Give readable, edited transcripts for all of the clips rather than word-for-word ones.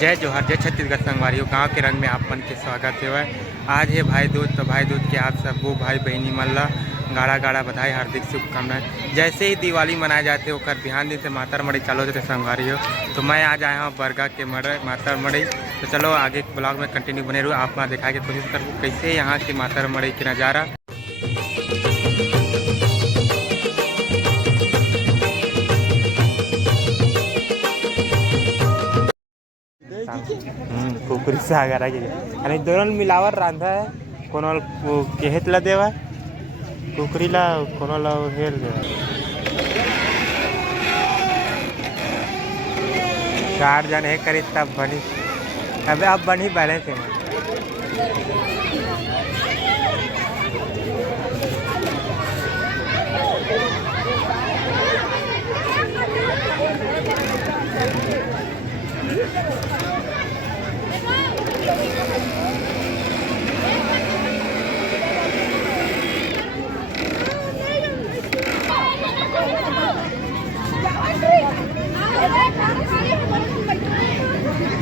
जय जोहर, जय छत्तीसगढ़ संगवारियों। गांव के रंग में आप मन के स्वागत है। आज है भाई दूज, तो भाई दूज के आप सबो भाई बहनी मन ला गाड़ा गाड़ा बधाई, हार्दिक शुभकामनाएं। जैसे ही दिवाली मनाए जाते ओकर बिहान दिन से मातर मड़ई चालू होते संगवारियों। तो मैं आज आया हूँ बरगा के मातर मड़ई। तो चलो आगे ब्लॉग में कंटिन्यू बने रहो, आप वहाँ दिखाने की कोशिश करूँ कैसे यहाँ की मातर मड़ई के नज़ारा। कुकुरी से आगे आणि दोन मिलावर रांधा है कोणाला केहेतला देवा कुकरीला कोणाला हेर देवा 4 जन हे करी तब बनी। अबे अब बनी बैलेंस है।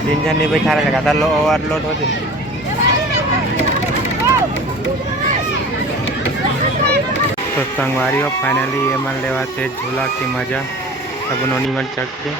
तीन जन नहीं बैठा रहेगा था ओवरलोड होते। तो संगवारी हो फाइनली ये मन लेवा से झूला की मजा सब नोनी मन चक के।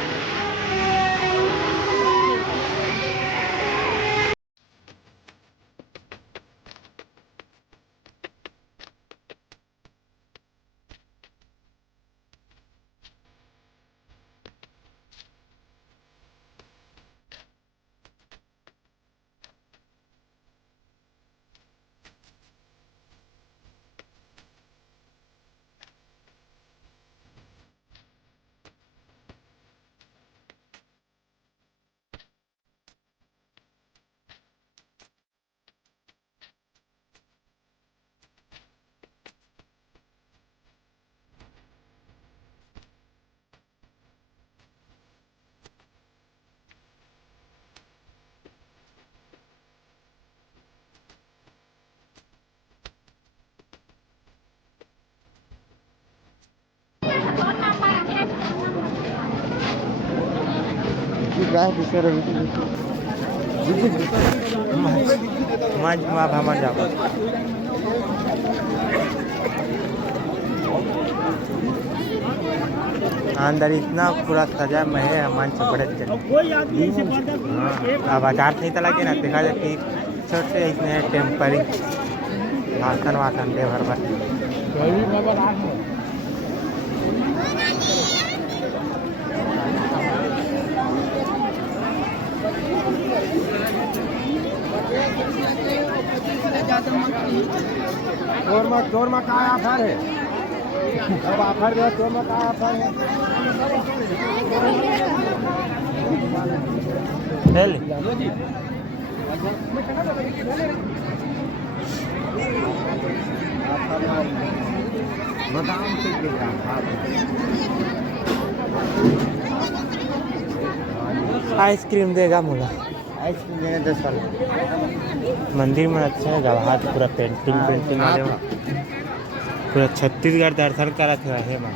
अंदर इतना पूरा सजा में है मन से बड़े अब आचार नहीं तो लगे ना देखा जाए कि छोटे इसमें टेम्परिंग भाषण वासन दे भर बस चोर में का ऑफर है? अब ऑफर जो चोर में का ऑफर है? आइसक्रीम देगा मुला। आइसक्रीम देने 10 साल मंदिर में अच्छा है जवाहर पूरा पेंटिंग वाले पूरा छत्तीसगढ़ दर्शन करा था है माँ।